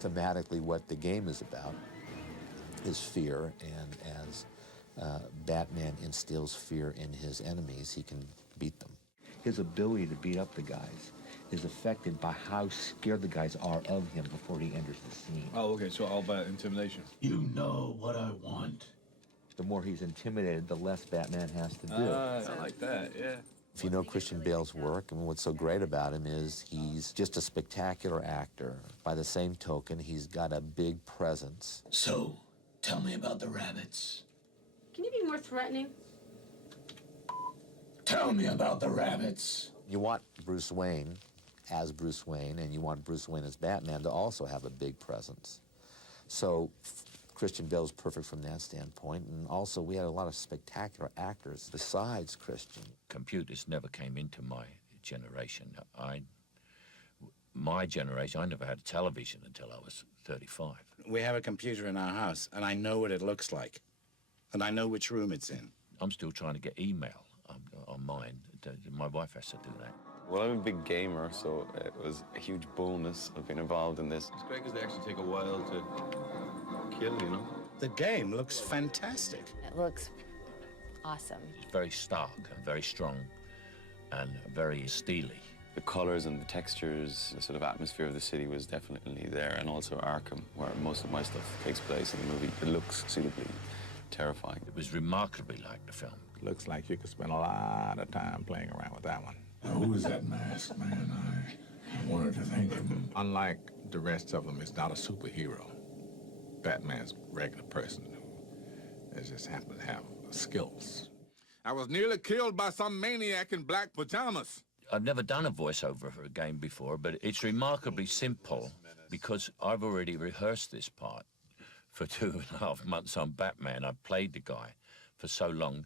thematically what the game is about, is fear, and as Batman instills fear in his enemies, he can beat them. His ability to beat up the guys is affected by how scared the guys are of him before he enters the scene. Oh, okay, so all about intimidation. You know what I want. The more he's intimidated, the less Batman has to do. I like that, yeah. If you know Christian Bale's work, and what's so great about him is he's just a spectacular actor. By the same token, he's got a big presence. So, tell me about the rabbits. Can you be more threatening? Tell me about the rabbits. You want Bruce Wayne as Bruce Wayne, and you want Bruce Wayne as Batman to also have a big presence. So Christian Bale's perfect from that standpoint, and also we had a lot of spectacular actors besides Christian. Computers never came into my generation. My generation, I never had a television until I was 35. We have a computer in our house, and I know what it looks like, and I know which room it's in. I'm still trying to get email on mine. My wife has to do that. Well, I'm a big gamer, so it was a huge bonus of being involved in this. It's great because they actually take a while to kill, you know? The game looks fantastic. It looks awesome. It's very stark and very strong and very steely. The colors and the textures, the sort of atmosphere of the city was definitely there, and also Arkham, where most of my stuff takes place in the movie. It looks suitably terrifying. It was remarkably like the film. Looks like you could spend a lot of time playing around with that one. Now, who is that masked man? I wanted to thank him. Unlike the rest of them, it's not a superhero. Batman's a regular person who just happens to have skills. I was nearly killed by some maniac in black pajamas. I've never done a voiceover for a game before, but it's remarkably simple because I've already rehearsed this part for 2.5 months on Batman. I've played the guy for so long,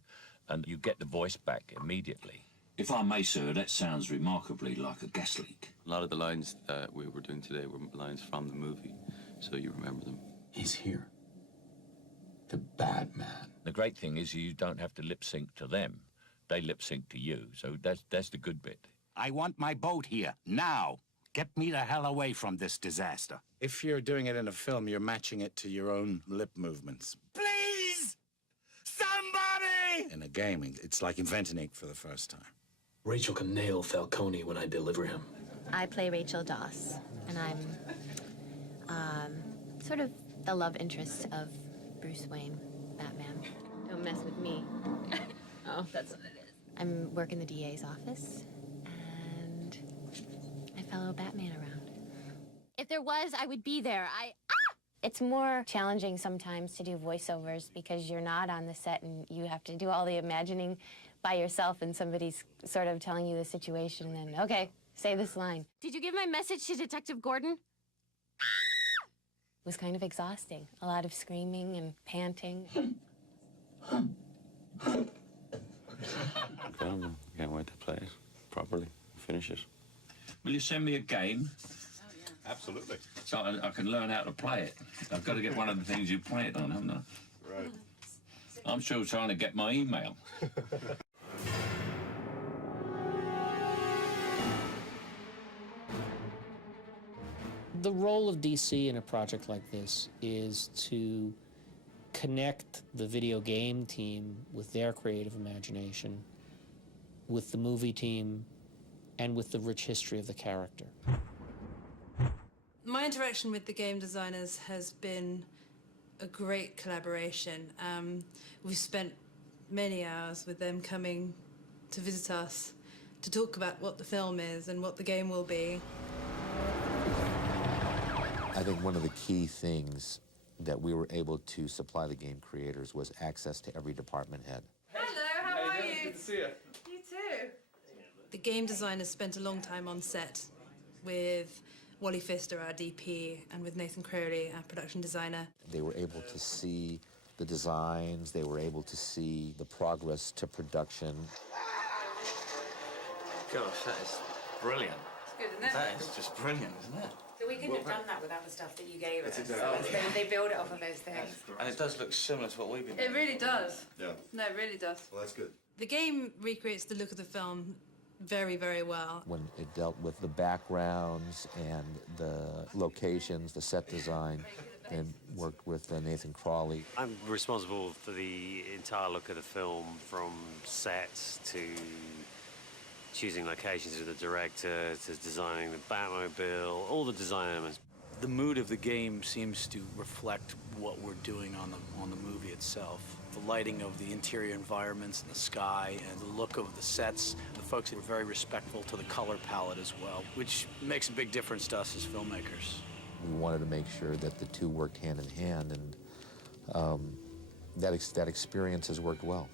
and you get the voice back immediately. If I may, sir, that sounds remarkably like a gas leak. A lot of the lines that we were doing today were lines from the movie, so you remember them. He's here. The Batman. The great thing is you don't have to lip-sync to them. They lip-sync to you, so that's the good bit. I want my boat here, now. Get me the hell away from this disaster. If you're doing it in a film, you're matching it to your own lip movements. Please! Somebody! In a game, it's like inventing it for the first time. Rachel can nail Falcone when I deliver him. I play Rachel Doss, and I'm sort of the love interest of Bruce Wayne, Batman. Don't mess with me. Oh, that's what it is. I work in the DA's office, and I follow Batman around. If there was, I would be there. It's more challenging sometimes to do voiceovers because you're not on the set and you have to do all the imagining by yourself, and somebody's sort of telling you the situation, and then, okay, say this line. Did you give my message to Detective Gordon? It was kind of exhausting. A lot of screaming and panting. Can't wait to play it properly, finish it. Will you send me a game? Oh, yeah. Absolutely. So I can learn how to play it. I've got to get one of the things you play it on, haven't I? Right. I'm still trying to get my email. The role of DC in a project like this is to connect the video game team with their creative imagination, with the movie team, and with the rich history of the character. My interaction with the game designers has been a great collaboration. We've spent many hours with them coming to visit us to talk about what the film is and what the game will be. I think one of the key things that we were able to supply the game creators was access to every department head. Hello, how are you? Good to see you. You too. The game designers spent a long time on set with Wally Pfister, our DP, and with Nathan Crowley, our production designer. They were able to see the designs, they were able to see the progress to production. Gosh, that is brilliant. It's good, isn't it? That is just brilliant, isn't it? So we couldn't have done that without the stuff that you gave us. exactly So they build it off of those things. And it does look similar to what we've been It really does. Yeah. No, it really does. Well, that's good. The game recreates the look of the film very, very well. When it dealt with the backgrounds and the locations, the set design, and worked with Nathan Crawley. I'm responsible for the entire look of the film, from sets to choosing locations with the director, to designing the Batmobile, all the design elements. The mood of the game seems to reflect what we're doing on the movie itself. The lighting of the interior environments and the sky and the look of the sets. The folks were very respectful to the color palette as well, which makes a big difference to us as filmmakers. We wanted to make sure that the two worked hand in hand, and that experience has worked well.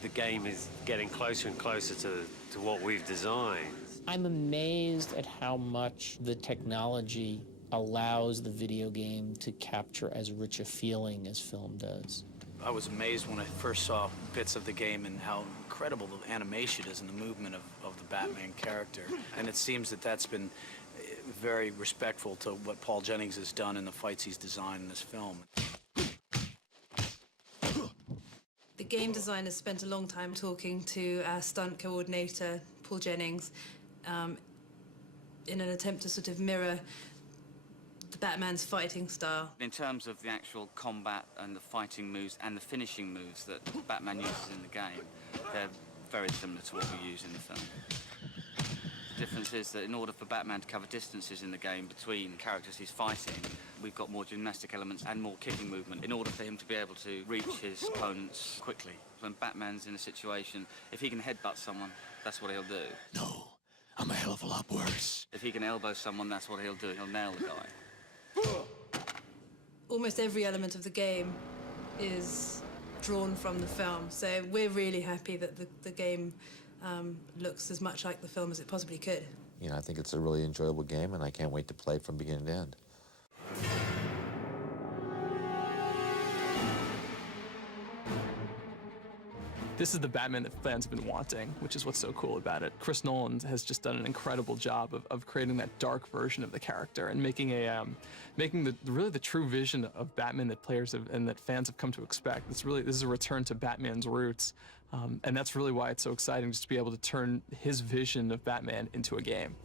The game is getting closer and closer to what we've designed. I'm amazed at how much the technology allows the video game to capture as rich a feeling as film does. I was amazed when I first saw bits of the game and how incredible the animation is and the movement of the Batman character. And it seems that that's been very respectful to what Paul Jennings has done in the fights he's designed in this film. The game designers spent a long time talking to our stunt coordinator, Paul Jennings, in an attempt to sort of mirror the Batman's fighting style. In terms of the actual combat and the fighting moves and the finishing moves that Batman uses in the game, they're very similar to what we use in the film. The difference is that in order for Batman to cover distances in the game between characters he's fighting, we've got more gymnastic elements and more kicking movement in order for him to be able to reach his opponents quickly. When Batman's in a situation, if he can headbutt someone, that's what he'll do. No, I'm a hell of a lot worse. If he can elbow someone, that's what he'll do. He'll nail the guy. Almost every element of the game is drawn from the film, so we're really happy that the game looks as much like the film as it possibly could. You know, I think it's a really enjoyable game, and I can't wait to play it from beginning to end. This is the Batman that fans have been wanting, which is what's so cool about it. Chris Nolan has just done an incredible job of creating that dark version of the character and making really the true vision of Batman that players have and that fans have come to expect. This is a return to Batman's roots, and that's really why it's so exciting just to be able to turn his vision of Batman into a game.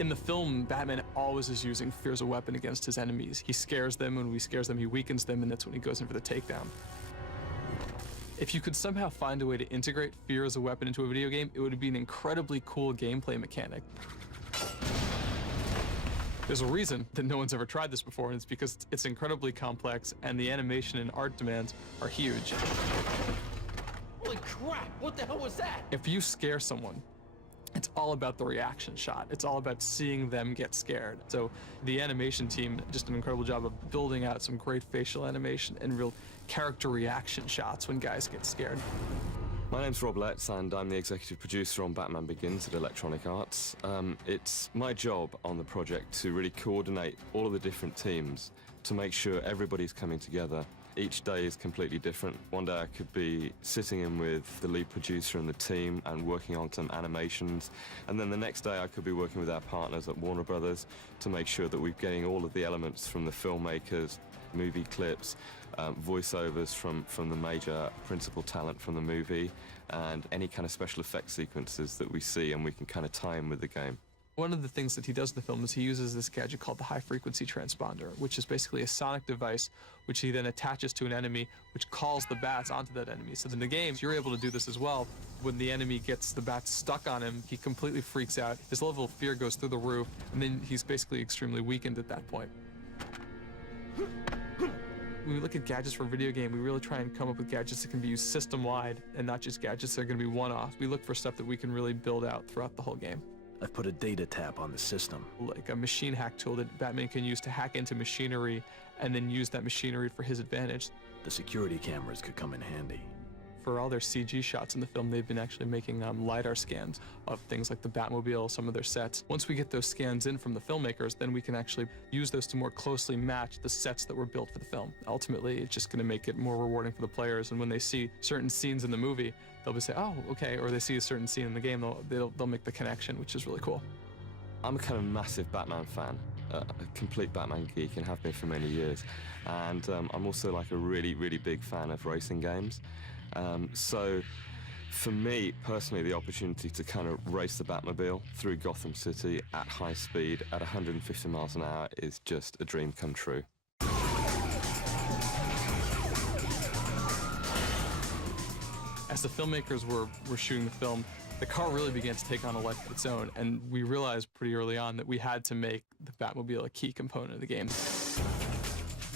In the film, Batman always is using fear as a weapon against his enemies. He scares them, and when he scares them, he weakens them, and that's when he goes in for the takedown. If you could somehow find a way to integrate fear as a weapon into a video game, it would be an incredibly cool gameplay mechanic. There's a reason that no one's ever tried this before, and it's because it's incredibly complex, and the animation and art demands are huge. Holy crap, what the hell was that? If you scare someone, it's all about the reaction shot. It's all about seeing them get scared. So the animation team did just an incredible job of building out some great facial animation and real character reaction shots when guys get scared. My name's Rob Letts, and I'm the executive producer on Batman Begins at Electronic Arts. It's my job on the project to really coordinate all of the different teams to make sure everybody's coming together. Each day is completely different. One day I could be sitting in with the lead producer and the team and working on some animations, and then the next day I could be working with our partners at Warner Brothers to make sure that we're getting all of the elements from the filmmakers, movie clips, voiceovers from the major principal talent from the movie, and any kind of special effects sequences that we see, and we can kind of tie in with the game. One of the things that he does in the film is he uses this gadget called the high-frequency transponder, which is basically a sonic device which he then attaches to an enemy, which calls the bats onto that enemy. So in the game, you're able to do this as well. When the enemy gets the bats stuck on him, he completely freaks out. His level of fear goes through the roof, and then he's basically extremely weakened at that point. When we look at gadgets for a video game, we really try and come up with gadgets that can be used system-wide and not just gadgets that are going to be one-off. We look for stuff that we can really build out throughout the whole game. I've put a data tap on the system. Like a machine hack tool that Batman can use to hack into machinery and then use that machinery for his advantage. The security cameras could come in handy. For all their CG shots in the film, they've been actually making LiDAR scans of things like the Batmobile, some of their sets. Once we get those scans in from the filmmakers, then we can actually use those to more closely match the sets that were built for the film. Ultimately, it's just going to make it more rewarding for the players, and when they see certain scenes in the movie, they'll be say, oh, okay, or they see a certain scene in the game, they'll make the connection, which is really cool. I'm a kind of massive Batman fan, a complete Batman geek, and have been for many years. And I'm also like a really, really big fan of racing games. So For me, personally, the opportunity to kind of race the Batmobile through Gotham City at high speed at 150 miles an hour is just a dream come true. As the filmmakers were shooting the film, the car really began to take on a life of its own, and we realized pretty early on that we had to make the Batmobile a key component of the game.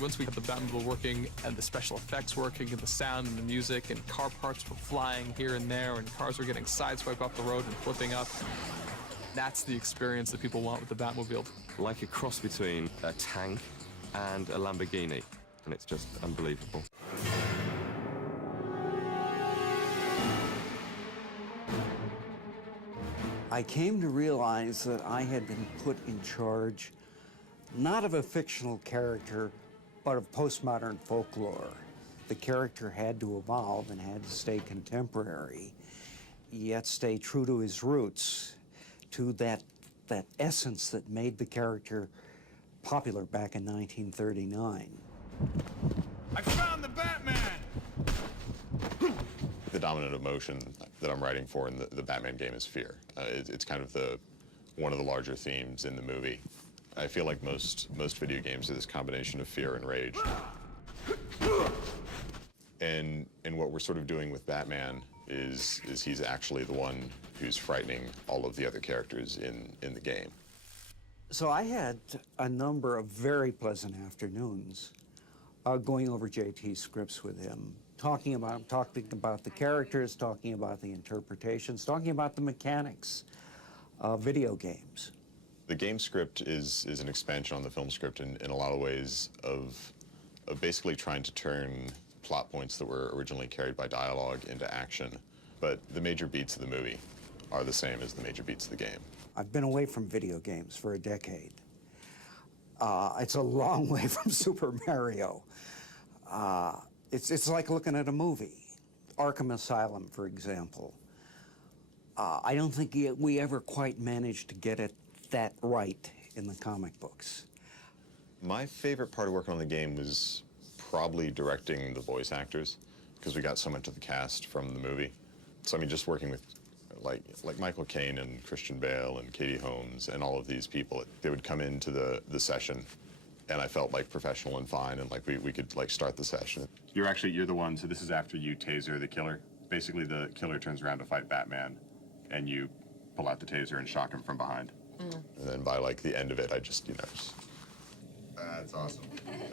Once we had the Batmobile working, and the special effects working, and the sound and the music, and car parts were flying here and there, and cars were getting sideswiped off the road and flipping up, that's the experience that people want with the Batmobile. Like a cross between a tank and a Lamborghini, and it's just unbelievable. I came to realize that I had been put in charge not of a fictional character, but of postmodern folklore. The character had to evolve and had to stay contemporary, yet stay true to his roots, to that essence that made the character popular back in 1939. I found the Batman! The dominant emotion that I'm writing for in the Batman game is fear. It's kind of one of the larger themes in the movie. I feel like most video games are this combination of fear and rage. And what we're sort of doing with Batman is he's actually the one who's frightening all of the other characters in the game. So I had a number of very pleasant afternoons going over JT's scripts with him, talking about the characters, talking about the interpretations, talking about the mechanics of video games. The game script is an expansion on the film script in a lot of ways of basically trying to turn plot points that were originally carried by dialogue into action. But the major beats of the movie are the same as the major beats of the game. I've been away from video games for a decade. It's a long way from Super Mario. It's like looking at a movie. Arkham Asylum, for example. I don't think we ever quite managed to get it that right in the comic books. My favorite part of working on the game was probably directing the voice actors, because we got so much of the cast from the movie. So I mean, just working with like Michael Caine and Christian Bale and Katie Holmes and all of these people, they would come into the session, and I felt like professional and fine, and like we could like start the session. You're the one, so this is after you taser the killer. Basically, the killer turns around to fight Batman, and you pull out the taser and shock him from behind. And then by like the end of it, I just, that's awesome.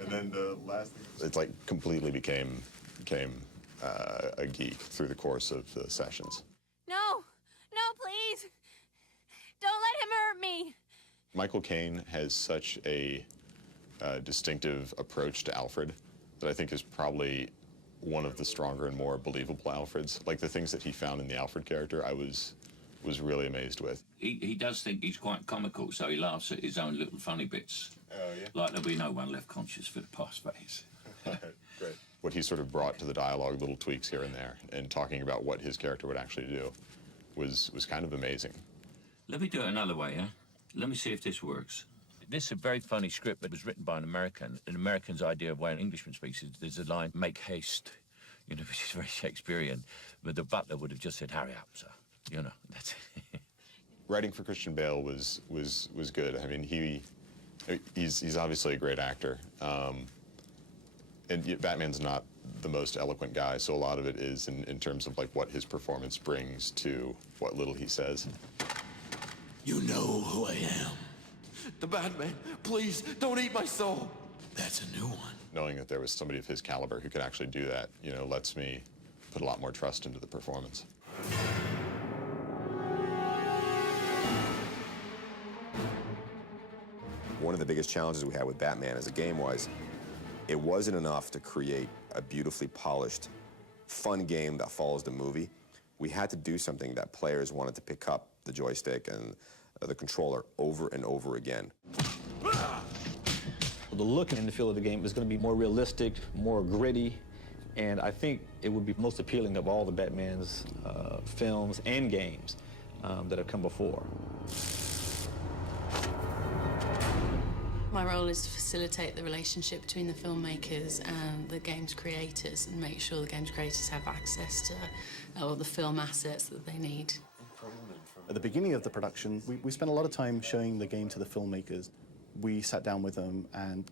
And then the last thing, it's like completely became a geek through the course of the sessions. No, please. Don't let him hurt me. Michael Caine has such a distinctive approach to Alfred that I think is probably one of the stronger and more believable Alfreds. Like the things that he found in the Alfred character, I was really amazed with. He does think he's quite comical, so he laughs at his own little funny bits. Oh, yeah? Like there'll be no one left conscious for the past phase. Great. What he sort of brought to the dialogue, little tweaks here and there, and talking about what his character would actually do was kind of amazing. Let me do it another way, yeah? Let me see if this works. This is a very funny script that was written by an American. An American's idea of why an Englishman speaks is there's a line, make haste, which is very Shakespearean. But the butler would have just said, hurry up, sir. That's it. Writing for Christian Bale was good. I mean, he's obviously a great actor. And Batman's not the most eloquent guy, so a lot of it is in terms of like what his performance brings to what little he says. You know who I am. The Batman. Please, don't eat my soul. That's a new one. Knowing that there was somebody of his caliber who could actually do that, lets me put a lot more trust into the performance. One of the biggest challenges we had with Batman as a game was it wasn't enough to create a beautifully polished, fun game that follows the movie. We had to do something that players wanted to pick up the joystick and the controller over and over again. The look and the feel of the game is going to be more realistic, more gritty, and I think it would be most appealing of all the Batman's films and games that have come before. My role is to facilitate the relationship between the filmmakers and the game's creators and make sure the game's creators have access to all the film assets that they need. At the beginning of the production, we spent a lot of time showing the game to the filmmakers. We sat down with them and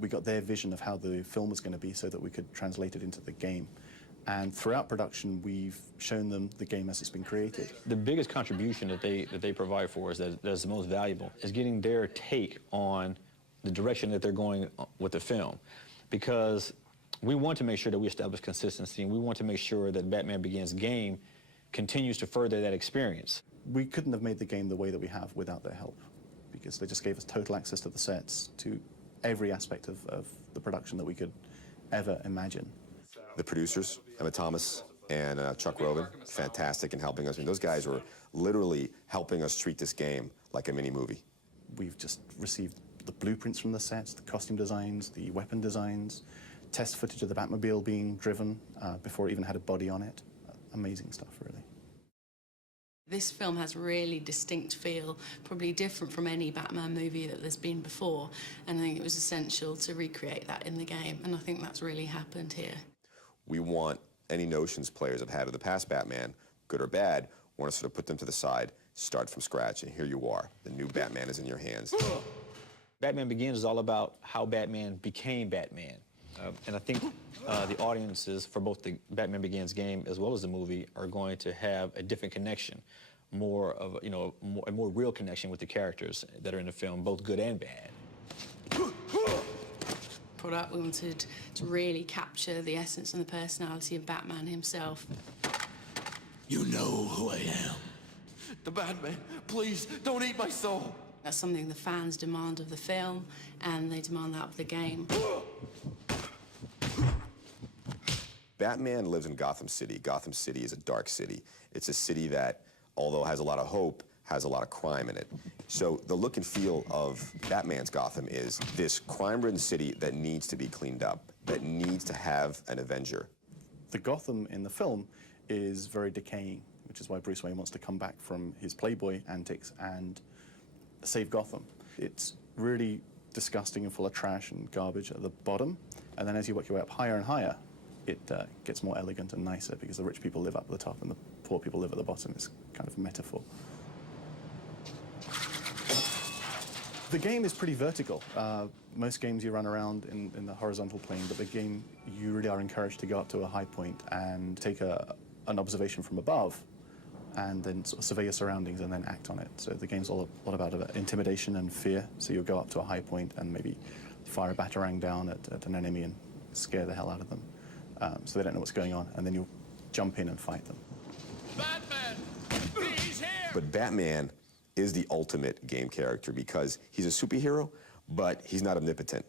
we got their vision of how the film was going to be so that we could translate it into the game. And throughout production, we've shown them the game as it's been created. The biggest contribution that they provide for us that's the most valuable is getting their take on the direction that they're going with the film. Because we want to make sure that we establish consistency, and we want to make sure that Batman Begins game continues to further that experience. We couldn't have made the game the way that we have without their help, because they just gave us total access to the sets, to every aspect of the production that we could ever imagine. The producers, Emma Thomas and Chuck Robin, fantastic in helping us. I mean, those guys were literally helping us treat this game like a mini movie. We've just received the blueprints from the sets, the costume designs, the weapon designs, test footage of the Batmobile being driven before it even had a body on it. Amazing stuff, really. This film has a really distinct feel, probably different from any Batman movie that there's been before, and I think it was essential to recreate that in the game, and I think that's really happened here. We want any notions players have had of the past Batman, good or bad, want to sort of put them to the side, start from scratch, and here you are. The new Batman is in your hands. Batman Begins is all about how Batman became Batman. And I think the audiences for both the Batman Begins game as well as the movie are going to have a different connection, more of a more real connection with the characters that are in the film, both good and bad. Product, we wanted to really capture the essence and the personality of Batman himself. You know who I am. The Batman. Please, don't eat my soul. That's something the fans demand of the film, and they demand that of the game. Batman lives in Gotham City. Gotham City is a dark city. It's a city that, although has a lot of hope, has a lot of crime in it. So the look and feel of Batman's Gotham is this crime-ridden city that needs to be cleaned up, that needs to have an Avenger. The Gotham in the film is very decaying, which is why Bruce Wayne wants to come back from his Playboy antics and save Gotham. It's really disgusting and full of trash and garbage at the bottom, and then as you work your way up higher and higher, it gets more elegant and nicer because the rich people live up at the top and the poor people live at the bottom. It's kind of a metaphor. The game is pretty vertical. Most games you run around in the horizontal plane, but the game, you really are encouraged to go up to a high point and take an observation from above and then sort of survey your surroundings and then act on it. So the game's all about intimidation and fear. So you'll go up to a high point and maybe fire a batarang down at an enemy and scare the hell out of them so they don't know what's going on, and then you'll jump in and fight them. Batman! He's here! But Batman is the ultimate game character because he's a superhero, but he's not omnipotent.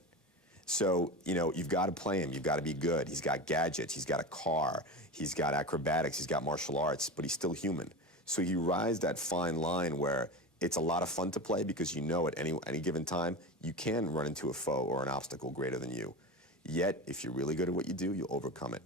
So, you've got to play him. You've got to be good. He's got gadgets. He's got a car. He's got acrobatics. He's got martial arts, but he's still human. So he rides that fine line where it's a lot of fun to play because at any given time, you can run into a foe or an obstacle greater than you. Yet, if you're really good at what you do, you'll overcome it.